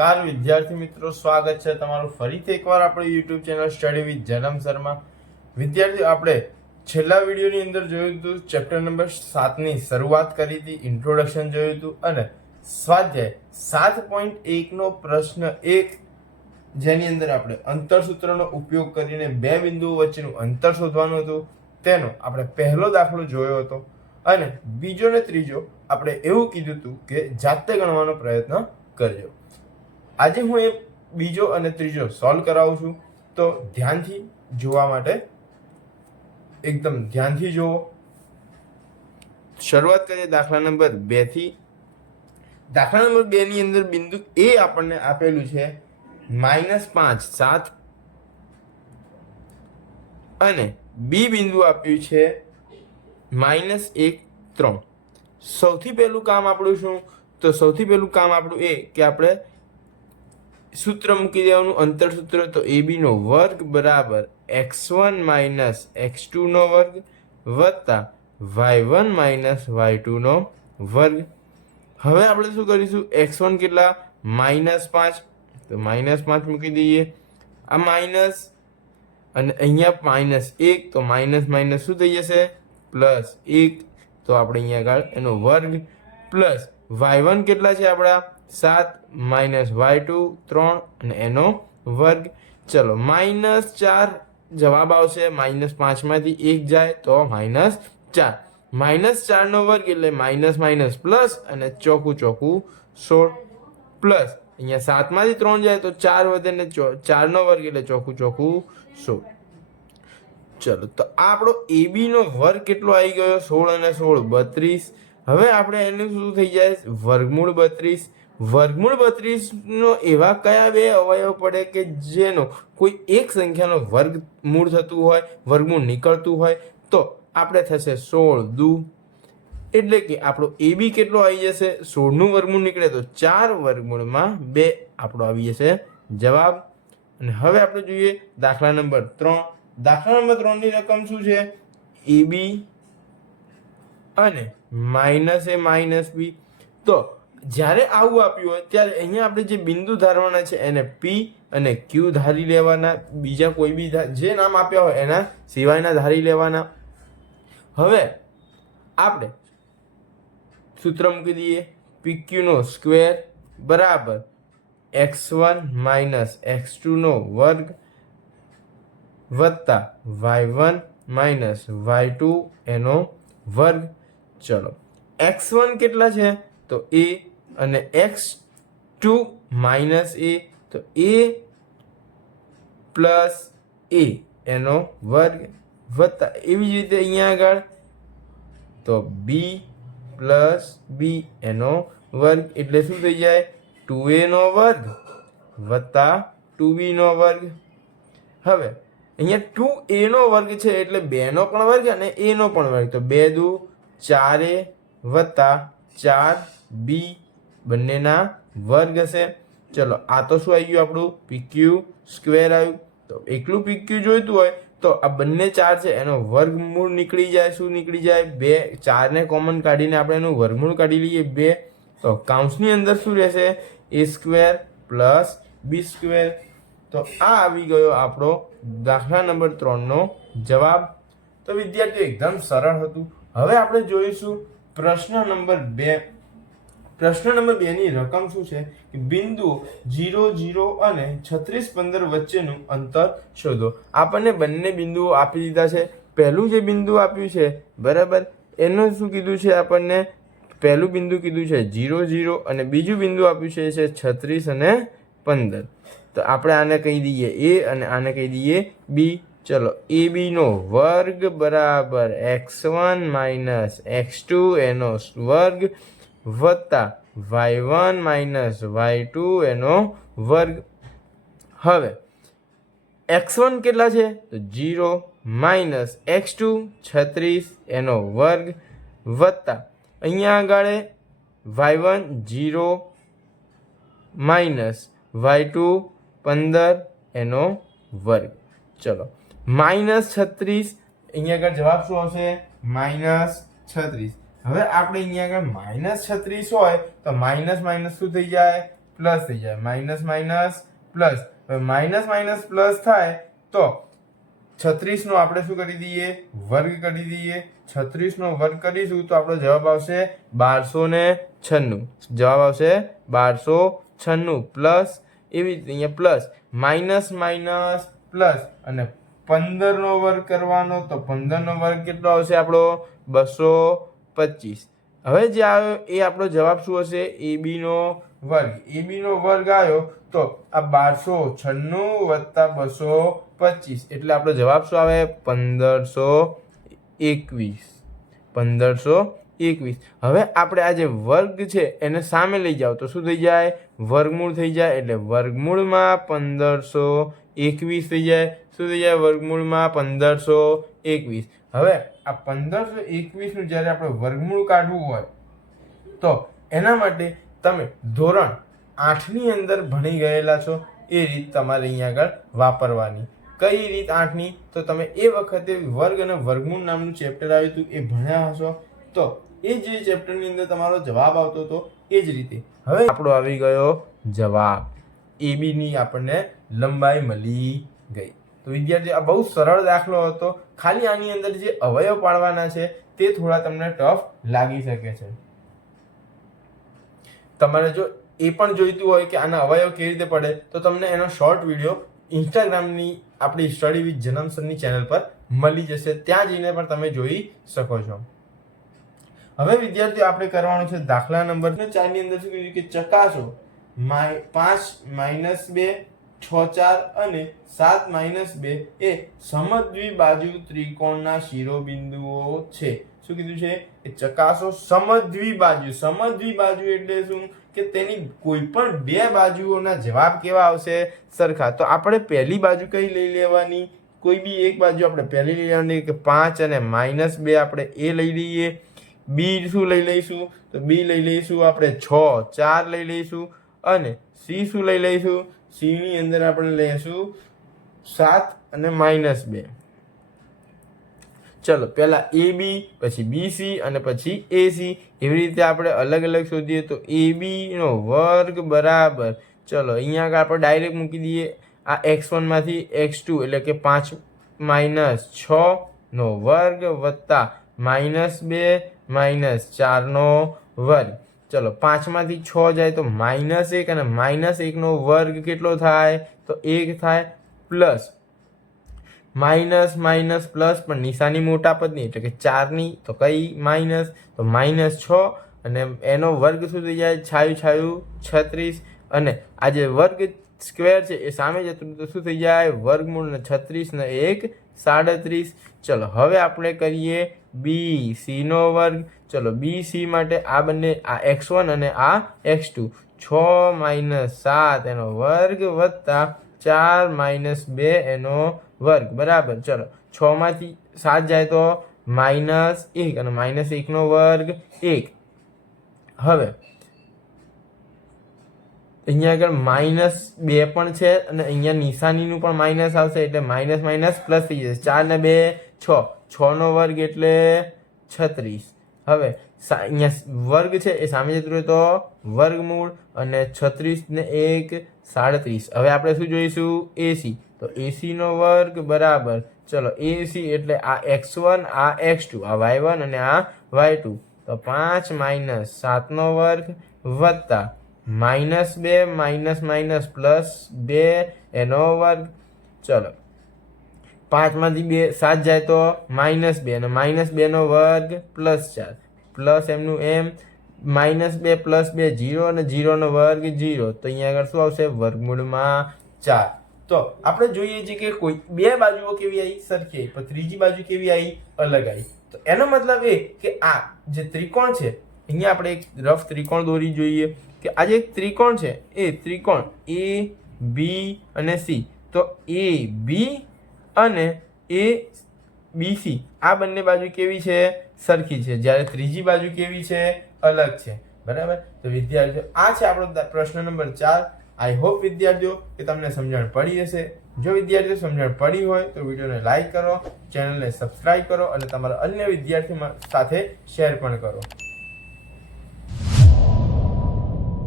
નમસ્કાર વિદ્યાર્થી મિત્રો, સ્વાગત છે તમારું ફરીથી એકવાર આપણી યુટ્યુબ ચેનલ સ્ટડી વિથ જનમ શર્મા. વિદ્યાર્થીઓ, આપણે છેલ્લા વિડીયોની અંદર જોયું હતું ચેપ્ટર નંબર 7 ની શરૂઆત કરી હતી, ઇન્ટ્રોડક્શન જોયું હતું અને સ્વાધ્યાય 7.1 નો પ્રશ્ન 1 જેની અંદર આપણે અંતરસૂત્રનો ઉપયોગ કરીને બે બિંદુઓ વચ્ચેનું અંતર શોધવાનું હતું તેનો આપણે પહેલો દાખલો જોયો હતો અને બીજો ને ત્રીજો આપણે એવું કીધું હતું કે જાતે ગણવાનો પ્રયત્ન કરજો. આજે હું એ બીજો અને ત્રીજો સોલ્વ કરાવું છું, તો ધ્યાનથી જોવા માટે એકદમ ધ્યાનથી જુઓ. શરૂઆત કરીએ દાખલા નંબર 2 થી. દાખલા નંબર 2 ની અંદર બિંદુ એ આપણને આપેલું છે -5 7 અને બી બિંદુ આપ્યું છે -1 3. સૌથી પહેલું કામ આપણું શું? તો સૌથી પહેલું કામ આપણું એ કે આપણે સૂત્ર મૂકી દેવાનું, અંતર સૂત્ર. તો ab નો વર્ગ બરાબર x1 - x2 નો વર્ગ વત્તા y1 - y2 નો વર્ગ. હવે આપણે શું કરીશું? x1 કેટલા? -5, તો -5 મૂકી દઈએ. આ માઇનસ અને અહીંયા -1, તો માઇનસ શું થઈ જશે? +1. તો આપણે અહીંયા આગળ એનો વર્ગ પ્લસ y1 કેટલા છે આપણા? 7 - y2 3 અને એનો વર્ગ. ચલો, -4 જવાબ આવશે. -5 માંથી 1 જાય તો -4. -4 નો વર્ગ એટલે માઇનસ પ્લસ અને ચોકું 16 પ્લસ અહીંયા 7 માંથી 3 જાય તો 4 વધે ને 4 નો વર્ગ એટલે ચોકું 16. ચલો, તો આપણો AB નો વર્ગ કેટલો આવી ગયો? 16 અને 16 32. હવે આપણે એનું શું થઈ જાય? વર્ગમૂળ 32. વર્ગમૂળ 32 નો એવા કયા બે અવયવ પડે કે જેનો કોઈ એક સંખ્યાનો વર્ગમૂળ થતું હોય, વર્ગમૂળ નીકળતું હોય? તો આપણે થશે 16 દુ, એટલે કે આપણો AB કેટલો આવી જશે? 16 નું વર્ગમૂળ નીકળે તો 4 વર્ગમૂળમાં 2 આપણો આવી જશે જવાબ. અને હવે આપણે જોઈએ દાખલા નંબર 3. દાખલા નંબર 3 ની રકમ શું છે? AB અને -a - b. તો જ્યારે આવું આપ્યું હોય ત્યારે અહીંયા આપણે જે બિંદુ ધારવાના છે એને P અને Q ધારી લેવાના. બીજા કોઈ બી જે નામ આપ્યા હોય એના સિવાયના ધારી લેવાના. હવે આપણે સૂત્ર મૂકી દઈએ. PQ નો સ્ક્વેર બરાબર x1 - x2 નો વર્ગ વત્તા y1 - y2 એનો વર્ગ. ચલો, x1 કેટલા છે? તો a અને x2 - a, તો a પ્લસ a એનો વર્ગ વત્તા એવી જ રીતે અહીંયા આગળ તો b પ્લસ b એનો વર્ગ એટલે શું થઈ જાય? 2a નો વર્ગ વત્તા 2b નો વર્ગ. હવે અહીંયા 2a નો વર્ગ છે એટલે 2 નો પણ વર્ગ અને a નો પણ વર્ગ, તો 2 દુ 4a વત્તા 4b બંનેના વર્ગ હશે. ચલો, આ તો શું આવી ગયું આપણું? PQ સ્ક્વેર આવ્યું. તો એકલું PQ જોઈતું હોય તો આ બંને 4 છે એનો વર્ગમૂળ નીકળી જાય. શું નીકળી જાય? 2. 4 ને કોમન કાઢીને આપણે એનું વર્ગમૂળ કાઢી લઈએ 2. તો કૌંસની અંદર શું રહેશે? a square plus b square. તો આ આવી ગયો આપણો દાખલા નંબર 3 નો જવાબ. તો વિદ્યાર્થીઓ, એકદમ સરળ હતું. હવે આપણે જોઈશું પ્રશ્ન નંબર 2. પ્રશ્ન નંબર 2 ની રકમ શું છે? કે બિંદુ 0 0 અને 36 15 વચ્ચેનું અંતર શોધો. આપણને બંને બિંદુઓ આપી દીધા છે. પહેલું જે બિંદુ આપ્યું છે બરાબર, એનું શું કીધું છે? આપણને પહેલું બિંદુ કીધું છે 0 0 અને બીજું બિંદુ આપ્યું છે 36 અને 15. તો આપણે આને કહી દઈએ a અને આને કહી દઈએ b. ચલો, ab નો વર્ગ બરાબર x1 - x2 એનો વર્ગ વત્તા y1 - y2 એનો વર્ગ. હવે x1 કેટલા છે? તો 0 - x2 36 એનો વર્ગ વત્તા અહીંયા આગળ y1 0 - y2 15 એનો વર્ગ. ચલો, -36 અહીંયા આગળ જવાબ શું આવશે? -36. હવે આપણે અહીંયા આગળ -36 હોય તો માઇનસ માઇનસ શું થઈ જાય? પ્લસ થઈ જાય, માઇનસ માઇનસ પ્લસ. હવે માઇનસ માઇનસ પ્લસ થાય તો 36 નો આપણે શું કરી દઈએ, વર્ગ કરી દઈએ. 36 નો વર્ગ કરીશું તો આપણો જવાબ આવશે 1296. જવાબ આવશે 1296 પ્લસ. એવી રીતે અહીંયા પ્લસ માઇનસ માઇનસ પ્લસ અને 15 નો વર્ગ કરવાનો તો 15 નો વર્ગ કેટલો આવશે આપણો 225. હવે જે આવ્યો એ આપણો જવાબ શું હશે, AB નો વર્ગ. AB નો વર્ગ આવ્યો તો આ 1296 વત્તા 225 એટલે આપણો જવાબ શું આવે 1521. 1521. હવે આપણે આ જે વર્ગ છે એને સામે લઈ જાઓ તો શું થઈ જાય, વર્ગમૂળ થઈ જાય. એટલે વર્ગમૂળમાં 1521 થઈ જાય. શું થઈ જાય, વર્ગમૂળમાં 1521. હવે આ 1521 નું જ્યારે આપણે વર્ગમૂળ કાઢવું હોય તો એના માટે તમે ધોરણ 8 ની અંદર ભણી ગયેલા છો એ રીત તમારે અહીંયા આગળ વાપરવાની. કઈ રીત 8 ની, તો તમે એ વખતે વર્ગ અને વર્ગમૂળ નામનું ચેપ્ટર આવ્યું હતું એ ભણ્યા હશો તો એ જે ચેપ્ટરની અંદર તમારો જવાબ આવતો હતો એ જ રીતે હવે આપણો આવી ગયો જવાબ. AB ની આપણને લંબાઈ મળી ગઈ. તો વિદ્યાર્થીઓ આ બહુ સરળ દાખલો હતો. ખાલી આની અંદર જે અવયવ પાડવાના છે તે થોડા તમને ટફ લાગી શકે છે. તમારે જો એ પણ જોઈતું હોય કે આના અવયવ કેવી રીતે પડે તો તમને એનો શોર્ટ વિડીયો ઇન્સ્ટાગ્રામની આપણી સ્ટડી વિથ જનમ સરની ચેનલ પર મળી જશે. ત્યાં જઈને પણ તમે જોઈ શકો છો. હવે વિદ્યાર્થીઓ આપણે કરવાનું છે દાખલા નંબર 4 ની અંદર શું કીધું કે ચકાસો 5 માઇનસ 2 6 4 અને 7 માઇનસ 2 એ સમદ્વિબાજુ ત્રિકોણના શિરોબિંદુઓ છે. શું કીધું છે, એ ચકાસો સમદ્વિબાજુ. સમદ્વિબાજુ એટલે શું કે તેની કોઈ પણ બે બાજુઓના જવાબ કેવા આવશે, સરખા. તો આપણે પહેલી બાજુ કઈ લઈ લેવાની, કોઈ બી એક બાજુ આપણે પહેલી લઈ લેવાની કે 5 અને માઇનસ 2 આપણે એ લઈ લઈએ. બી શું લઈ લઈશું, તો બી લઈ લઈશું આપણે 6 4 લઈ લઈશું. અને સી શું લઈ લઈશું, સી ની અંદર આપણે લઈશું 7 અને માઇનસ 2. ચલો પહેલા AB પછી BC અને પછી AC એવી રીતે આપણે અલગ અલગ શોધીએ તો AB નો વર્ગ બરાબર, ચલો અહીંયા આગળ આપણે ડાયરેક્ટ મૂકી દઈએ આ x1 માંથી x2 એટલે કે 5 માઇનસ 6 નો વર્ગ વત્તા માઇનસ 2 માઇનસ 4 નો વર્ગ. ચલો 5 માંથી 6 જાય તો માઇનસ 1 અને માઇનસ 1 નો વર્ગ કેટલો થાય તો 1 થાય. પ્લસ માઇનસ માઇનસ પ્લસ પણ નિશાની મોટા પદની એટલે કે 4 ની તો કઈ માઇનસ, તો માઇનસ 6 અને એનો વર્ગ શું થઈ જાય છાયું છાયું 36 અને આ જે વર્ગ સ્ક્વેર છે એ સામે જતું તો શું થઈ જાય વર્ગમૂળ ને 36 ને 1 37. ચલો હવે આપણે કરીએ BC નો વર્ગ. ચલો BC માટે આ બંને આ x1 અને આ x2 6 માઇનસ 7 એનો વર્ગ વત્તા 4 માઇનસ 2 એનો વર્ગ બરાબર. ચલો 6 માંથી 7 જાય તો માઇનસ 1 અને માઇનસ 1 નો વર્ગ 1. હવે અહીંયા આગળ માઇનસ 2 પણ છે અને અહીંયા નિશાનીનું પણ માઇનસ આવશે એટલે માઇનસ માઇનસ પ્લસ થઈ જશે. 4 ને 2 6, 6 નો વર્ગ એટલે 36. હવે અહીંયા વર્ગ છે એ સામે જતું રહે તો વર્ગમૂળ અને 36 ને 1 37. હવે આપણે શું જોઈશું AC, તો AC નો વર્ગ બરાબર. ચલો AC એટલે આ x1 આ x2 આ y1 અને આ y2 તો 5 માઇનસ 7 નો વર્ગ વત્તા માઇનસ 2 માઇનસ માઇનસ પ્લસ 2 એનો વર્ગ. ચલો 5 માંથી 2 7 જાય તો માઇનસ 2 અને માઇનસ 2 નો વર્ગ પ્લસ 4 પ્લસ એમનું એમ માઇનસ 2 પ્લસ 2 0 અને 0 નો વર્ગ 0. તો અહીંયા આગળ શું આવશે વર્ગમૂળમાં 4. તો આપણે જોઈએ છીએ કે કોઈ બે બાજુઓ કેવી આવી સરખી આવી પણ ત્રીજી બાજુ કેવી આવી અલગ આવી. તો એનો મતલબ એ કે આ જે ત્રિકોણ છે અહીંયા આપણે એક રફ ત્રિકોણ દોરી જોઈએ કે આ જે ત્રિકોણ છે એ ત્રિકોણ A B અને C. તો AB અને ABC આ બંને બાજુ કેવી છે સરખી છે, જ્યારે ત્રીજી બાજુ કેવી છે અલગ છે બરાબર. તો વિદ્યાર્થીઓ આ છે આપણો પ્રશ્ન નંબર 4. આઈ હોપ વિદ્યાર્થીઓ કે તમને સમજણ પડી હશે. જો વિદ્યાર્થીઓ સમજણ પડી હોય તો વિડીયોને લાઈક કરો, ચેનલને સબસ્ક્રાઇબ કરો અને તમારા અન્ય વિદ્યાર્થીઓ સાથે શેર પણ કરો.